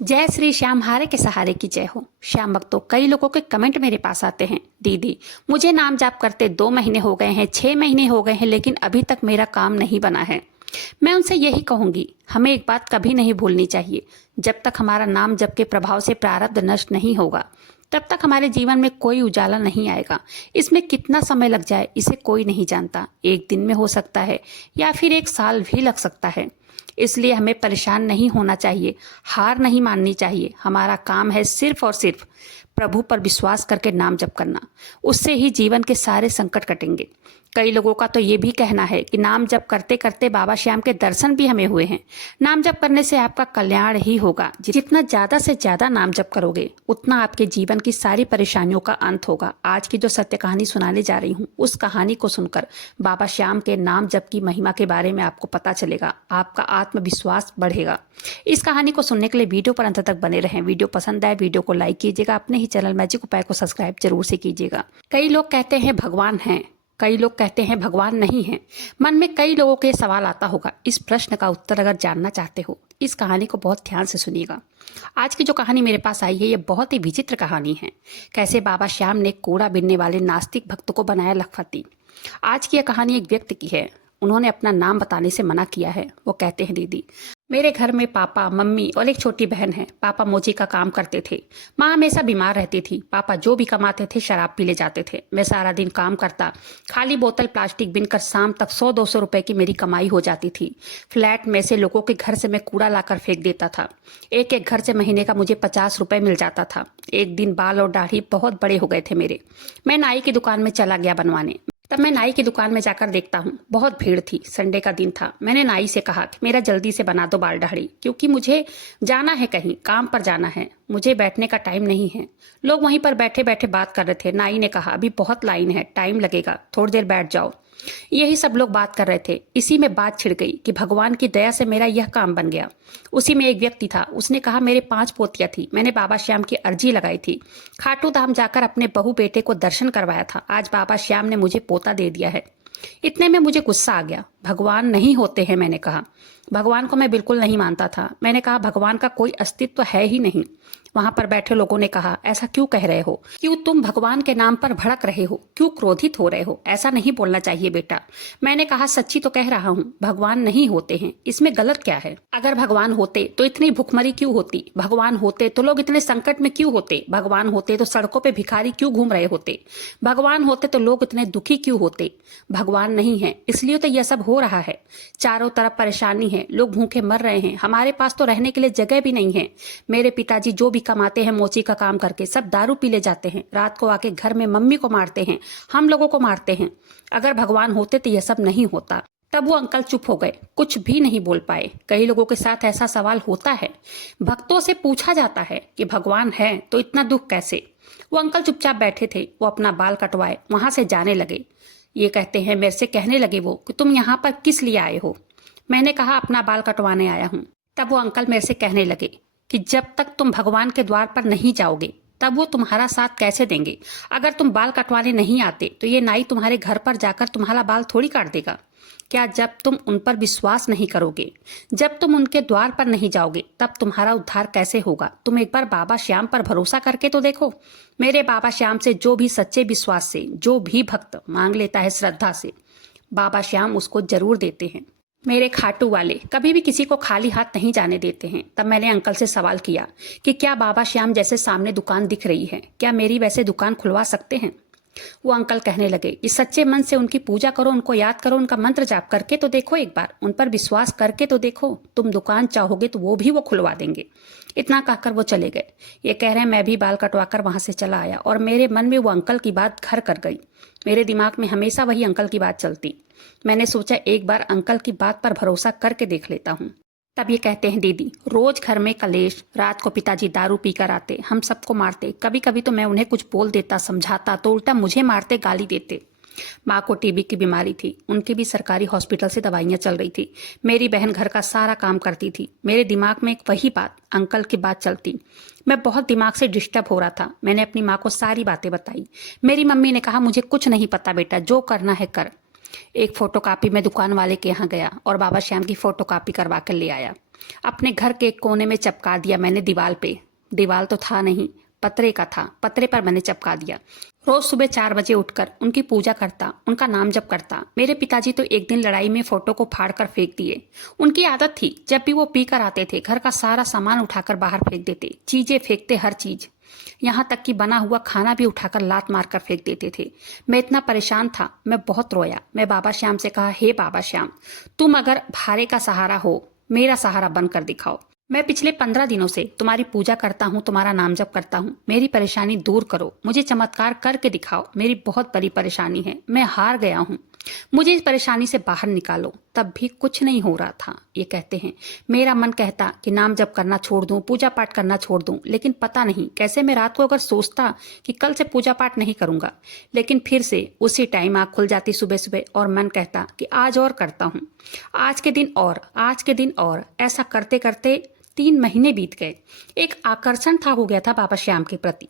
जय श्री श्याम हारे के सहारे की जय हो। श्याम भक्तों, कई लोगों के कमेंट मेरे पास आते हैं, दीदी मुझे नाम जाप करते 2 महीने हो गए हैं, 6 महीने हो गए हैं, लेकिन अभी तक मेरा काम नहीं बना है। मैं उनसे यही कहूंगी, हमें एक बात कभी नहीं भूलनी चाहिए। जब तक हमारा नाम जप के प्रभाव से प्रारब्ध नष्ट नहीं होगा, तब तक हमारे जीवन में कोई उजाला नहीं आएगा। इसमें कितना समय लग जाए इसे कोई नहीं जानता। एक दिन में हो सकता है या फिर 1 साल भी लग सकता है। इसलिए हमें परेशान नहीं होना चाहिए, हार नहीं माननी चाहिए। हमारा काम है सिर्फ और सिर्फ प्रभु पर विश्वास करके नाम जप करना। उससे ही जीवन के सारे संकट कटेंगे। कई लोगों का तो ये भी कहना है कि नाम जप करते करते बाबा श्याम के दर्शन भी हमें हुए हैं। नाम जप करने से आपका कल्याण ही होगा। जितना ज्यादा से ज्यादा नाम जप करोगे, उतना आपके जीवन की सारी परेशानियों का अंत होगा। आज की जो सत्य कहानी सुनाने जा रही हूँ, उस कहानी को सुनकर बाबा श्याम के नाम जप की महिमा के बारे में आपको पता चलेगा। आपका आत्मविश्वास बढ़ेगा। इस कहानी को सुनने के लिए वीडियो पर अंत तक बने रहें। वीडियो पसंद आए वीडियो को लाइक कीजिएगा। अपने ही चैनल मैजिक उपाय को सब्सक्राइब जरूर से कीजिएगा। कई लोग कहते हैं भगवान हैं, कई लोग कहते हैं भगवान नहीं है। मन में कई लोगों के सवाल आता होगा। इस प्रश्न का उत्तर अगर जानना चाहते हो, इस कहानी को बहुत ध्यान से सुनिएगा। आज की जो कहानी मेरे पास आई है, ये बहुत ही विचित्र कहानी है। कैसे बाबा श्याम ने कूड़ा बीनने वाले नास्तिक भक्त को बनाया लखपति। आज की यह कहानी एक व्यक्ति की है। उन्होंने अपना नाम बताने से मना किया है। वो कहते हैं, दीदी मेरे घर में पापा, मम्मी और एक छोटी बहन है। पापा मोची का काम करते थे, माँ हमेशा बीमार रहती थी। पापा जो भी कमाते थे शराब पी ले जाते थे। मैं सारा दिन काम करता, खाली बोतल प्लास्टिक बिनकर शाम तक 100-200 रुपए की मेरी कमाई हो जाती थी। फ्लैट में से लोगों के घर से मैं कूड़ा लाकर फेंक देता था। एक एक घर से महीने का मुझे 50 रुपए मिल जाता था। एक दिन बाल और दाढ़ी बहुत बड़े हो गए थे मेरे। मैं नाई की दुकान में चला गया बनवाने। तब मैं नाई की दुकान में जाकर देखता हूँ, बहुत भीड़ थी। संडे का दिन था। मैंने नाई से कहा कि मेरा जल्दी से बना दो बाल दाढ़ी, क्योंकि मुझे जाना है, कहीं काम पर जाना है। मुझे बैठने का टाइम नहीं है। लोग वहीं पर बैठे बैठे बात कर रहे थे। नाई ने कहा, अभी बहुत लाइन है, टाइम लगेगा, थोड़ी देर बैठ जाओ। यही सब लोग बात कर रहे थे। इसी में बात छिड़ गई कि भगवान की दया से मेरा यह काम बन गया। उसी में एक व्यक्ति था, उसने कहा मेरे 5 पोतियां थी। मैंने बाबा श्याम की अर्जी लगाई थी। खाटू धाम जाकर अपने बहू बेटे को दर्शन करवाया था। आज बाबा श्याम ने मुझे पोता दे दिया है। इतने में मुझे गुस्सा आ गया। भगवान नहीं होते हैं, मैंने कहा। भगवान को मैं बिल्कुल नहीं मानता था। मैंने कहा भगवान का कोई अस्तित्व है ही नहीं। वहां पर बैठे लोगों ने कहा, ऐसा क्यों कह रहे हो? क्यों तुम भगवान के नाम पर भड़क रहे हो? क्यों क्रोधित हो रहे हो? ऐसा नहीं बोलना चाहिए बेटा। मैंने कहा सच्ची तो कह रहा हूँ, भगवान नहीं होते हैं, इसमें गलत क्या है? अगर भगवान होते तो इतनी भुखमरी क्यों होती? भगवान होते तो लोग इतने संकट में क्यों होते? भगवान होते तो सड़कों पे भिखारी क्यों घूम रहे होते? भगवान होते तो लोग इतने दुखी क्यों होते? भगवान नहीं है, इसलिए तो यह सब हो रहा है। चारों तरफ परेशानी है, लोग भूखे मर रहे हैं। हमारे पास तो रहने के लिए जगह भी नहीं है। मेरे पिताजी जो भी कमाते हैं मोची का काम करके, सब दारू पी ले जाते हैं। रात को आके घर में मम्मी को मारते हैं, हम लोगों को मारते हैं। अगर भगवान होते तो यह सब नहीं होता। तब वो अंकल चुप हो गए, कुछ भी नहीं बोल पाए। कई लोगों के साथ ऐसा सवाल होता है। भक्तों से पूछा जाता है कि भगवान है तो इतना दुख कैसे? वो अंकल चुपचाप बैठे थे। वो अपना बाल कटवाए वहां से जाने लगे। ये कहते हैं, मेरे से कहने लगे वो कि तुम यहाँ पर किस लिए आए हो? मैंने कहा अपना बाल कटवाने आया हूँ। तब वो अंकल मेरे से कहने लगे कि जब तक तुम भगवान के द्वार पर नहीं जाओगे, तब वो तुम्हारा साथ कैसे देंगे? अगर तुम बाल कटवाने नहीं आते तो ये नाई तुम्हारे घर पर जाकर तुम्हारा बाल थोड़ी काट देगा। क्या जब तुम उन पर विश्वास नहीं करोगे, जब तुम उनके द्वार पर नहीं जाओगे, तब तुम्हारा उद्धार कैसे होगा? तुम एक बार बाबा श्याम पर भरोसा करके तो देखो। मेरे बाबा श्याम से जो भी सच्चे विश्वास से, जो भी भक्त मांग लेता है श्रद्धा से, बाबा श्याम उसको जरूर देते हैं। मेरे खाटू वाले कभी भी किसी को खाली हाथ नहीं जाने देते हैं। तब मैंने अंकल से सवाल किया कि क्या बाबा श्याम जैसे सामने दुकान दिख रही है, क्या मेरी वैसे दुकान खुलवा सकते हैं? वो अंकल कहने लगे कि सच्चे मन से उनकी पूजा करो, उनको याद करो, उनका मंत्र जाप करके तो देखो, एक बार उन पर विश्वास करके तो देखो। तुम दुकान चाहोगे तो वो भी वो खुलवा देंगे। इतना कहकर वो चले गए। ये कह रहे हैं, मैं भी बाल कटवाकर वहां से चला आया और मेरे मन में वो अंकल की बात घर कर गई। मेरे दिमाग में हमेशा वही अंकल की बात चलती। मैंने सोचा एक बार अंकल की बात पर भरोसा करके देख लेता हूँ। तब ये कहते हैं, दीदी रोज घर में कलेश, रात को पिताजी दारू पीकर आते, हम सबको मारते। कभी कभी तो मैं उन्हें कुछ बोल देता, समझाता, तो उल्टा मुझे मारते, गाली देते। माँ को टीबी की बीमारी थी, उनकी भी सरकारी हॉस्पिटल से दवाइयाँ चल रही थी। मेरी बहन घर का सारा काम करती थी। मेरे दिमाग में एक वही बात, अंकल की बात चलती। मैं बहुत दिमाग से डिस्टर्ब हो रहा था। मैंने अपनी माँ को सारी बातें बताई। मेरी मम्मी ने कहा, मुझे कुछ नहीं पता बेटा, जो करना है कर। एक फोटोकॉपी में दुकान वाले के यहाँ गया और बाबा श्याम की फोटोकॉपी करवा कर ले आया। अपने घर के एक कोने में चिपका दिया मैंने दीवार पे। दीवार तो था नहीं, पतरे का था, पतरे पर मैंने चिपका दिया। रोज सुबह 4 बजे उठकर उनकी पूजा करता, उनका नाम जप करता। मेरे पिताजी तो एक दिन लड़ाई में फोटो को फाड़कर फेंक दिए। उनकी आदत थी, जब भी वो पी कर आते थे घर का सारा सामान उठाकर बाहर फेंक देते, चीजें फेंकते, हर चीज, यहाँ तक कि बना हुआ खाना भी उठाकर लात मारकर फेंक देते थे। मैं इतना परेशान था, मैं बहुत रोया। मैं बाबा श्याम से कहा, हे बाबा श्याम, तुम अगर भारे का सहारा हो, मेरा सहारा बनकर दिखाओ। मैं पिछले 15 दिनों से तुम्हारी पूजा करता हूँ, तुम्हारा नाम जप करता हूँ। मेरी परेशानी दूर करो, मुझे चमत्कार करके दिखाओ। मेरी बहुत बड़ी परेशानी है, मैं हार गया हूँ, मुझे इस परेशानी से बाहर निकालो। तब भी कुछ नहीं हो रहा था। ये कहते हैं, मेरा मन कहता कि नाम जप करना छोड़ दूं, पूजा पाठ करना छोड़ दूं, लेकिन पता नहीं कैसे मैं रात को अगर सोचता कि कल से पूजा पाठ नहीं करूंगा, लेकिन फिर से उसी टाइम आँख खुल जाती सुबह सुबह और मन कहता कि आज और करता हूँ, आज के दिन और, आज के दिन और। ऐसा करते करते 3 महीने बीत गए। एक आकर्षण था हो गया था बाबा श्याम के प्रति।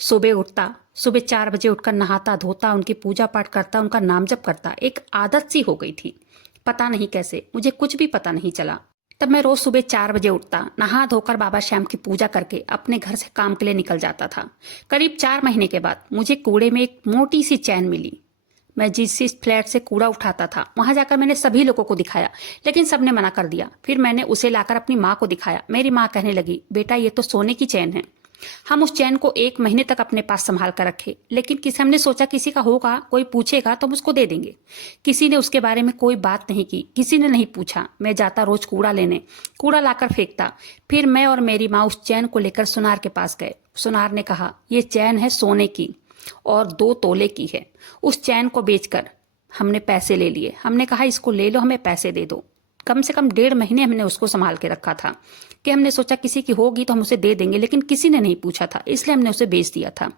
सुबह उठता, सुबह 4 बजे उठकर नहाता धोता, उनकी पूजा पाठ करता, उनका नाम जप करता। एक आदत सी हो गई थी, पता नहीं कैसे, मुझे कुछ भी पता नहीं चला। तब मैं रोज सुबह 4 बजे उठता, नहा धोकर बाबा श्याम की पूजा करके अपने घर से काम के लिए निकल जाता था। करीब 4 महीने के बाद मुझे कूड़े में एक मोटी सी चैन मिली। मैं जिस फ्लैट से कूड़ा उठाता था वहां जाकर मैंने सभी लोगों को दिखाया, लेकिन सबने मना कर दिया। फिर मैंने उसे लाकर अपनी माँ को दिखाया। मेरी माँ कहने लगी, बेटा ये तो सोने की चैन है। हम उस चैन को 1 महीने तक अपने पास संभाल कर रखे, लेकिन हमने सोचा किसी का होगा, कोई पूछेगा तो हम उसको दे देंगे। किसी ने उसके बारे में कोई बात नहीं की, किसी ने नहीं पूछा। मैं जाता रोज कूड़ा लेने, कूड़ा लाकर फेंकता। फिर मैं और मेरी माँ उस चैन को लेकर सुनार के पास गए। सुनार ने कहा, ये चैन है सोने की और 2 तोले की है। उस चैन को बेचकर हमने पैसे ले लिए। हमने कहा, इसको ले लो, हमें पैसे दे दो। कम से कम 1.5 महीने हमने उसको संभाल के रखा था कि हमने सोचा किसी की होगी तो हम उसे दे देंगे, लेकिन किसी ने नहीं पूछा था, इसलिए हमने उसे बेच दिया था।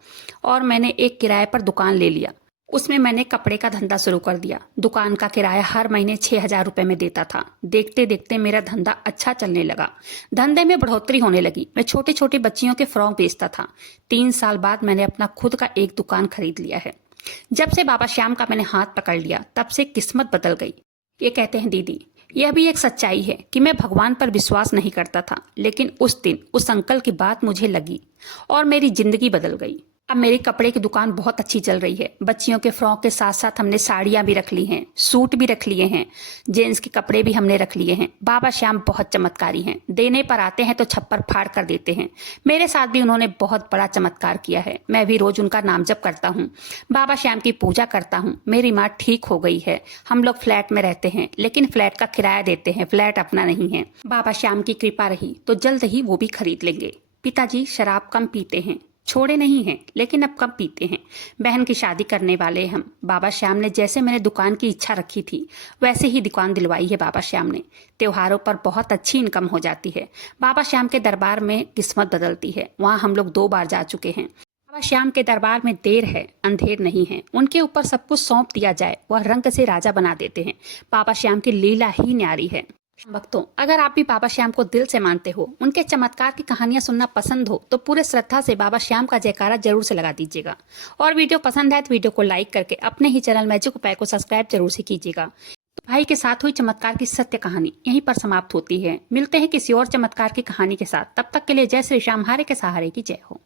और मैंने एक किराए पर दुकान ले लिया। उसमें मैंने कपड़े का धंधा शुरू कर दिया। दुकान का किराया हर महीने 6,000 रुपए में देता था। देखते देखते मेरा धंधा अच्छा चलने लगा। धंधे में बढ़ोतरी होने लगी। मैं छोटे छोटे बच्चियों के फ्रॉक बेचता था। 3 साल बाद मैंने अपना खुद का एक दुकान खरीद लिया है। जब से बाबा श्याम का मैंने हाथ पकड़ लिया, तब से किस्मत बदल गई। ये कहते हैं, दीदी, यह भी एक सच्चाई है कि मैं भगवान पर विश्वास नहीं करता था, लेकिन उस दिन उस अंकल की बात मुझे लगी और मेरी जिंदगी बदल गई। अब मेरी कपड़े की दुकान बहुत अच्छी चल रही है। बच्चियों के फ्रॉक के साथ साथ हमने साड़ियाँ भी रख ली हैं, सूट भी रख लिए हैं, जेंट्स के कपड़े भी हमने रख लिए हैं। बाबा श्याम बहुत चमत्कारी हैं। देने पर आते हैं तो छप्पर फाड़ कर देते हैं। मेरे साथ भी उन्होंने बहुत बड़ा चमत्कार किया है। मैं भी रोज उनका नाम जप करता हूँ, बाबा श्याम की पूजा करता हूँ। मेरी माँ ठीक हो गई है। हम लोग फ्लैट में रहते हैं, लेकिन फ्लैट का किराया देते हैं, फ्लैट अपना नहीं है। बाबा श्याम की कृपा रही तो जल्द ही वो भी खरीद लेंगे। पिताजी शराब कम पीते हैं, छोड़े नहीं हैं, लेकिन अब कम पीते हैं। बहन की शादी करने वाले हम। बाबा श्याम ने जैसे मैंने दुकान की इच्छा रखी थी, वैसे ही दुकान दिलवाई है बाबा श्याम ने। त्योहारों पर बहुत अच्छी इनकम हो जाती है। बाबा श्याम के दरबार में किस्मत बदलती है। वहाँ हम लोग 2 बार जा चुके हैं। बाबा श्याम के दरबार में देर है, अंधेर नहीं है। उनके ऊपर सब कुछ सौंप दिया जाए, वह रंग से राजा बना देते हैं। बाबा श्याम की लीला ही न्यारी है। भक्तों, अगर आप भी बाबा श्याम को दिल से मानते हो, उनके चमत्कार की कहानियां सुनना पसंद हो, तो पूरे श्रद्धा से बाबा श्याम का जयकारा जरूर से लगा दीजिएगा। और वीडियो पसंद आए तो वीडियो को लाइक करके अपने ही चैनल मैजिक उपाय को सब्सक्राइब जरूर से कीजिएगा। तो भाई के साथ हुई चमत्कार की सत्य कहानी यहीं पर समाप्त होती है। मिलते हैं किसी और चमत्कार की कहानी के साथ। तब तक के लिए जय श्री श्याम, हारे के सहारे की जय हो।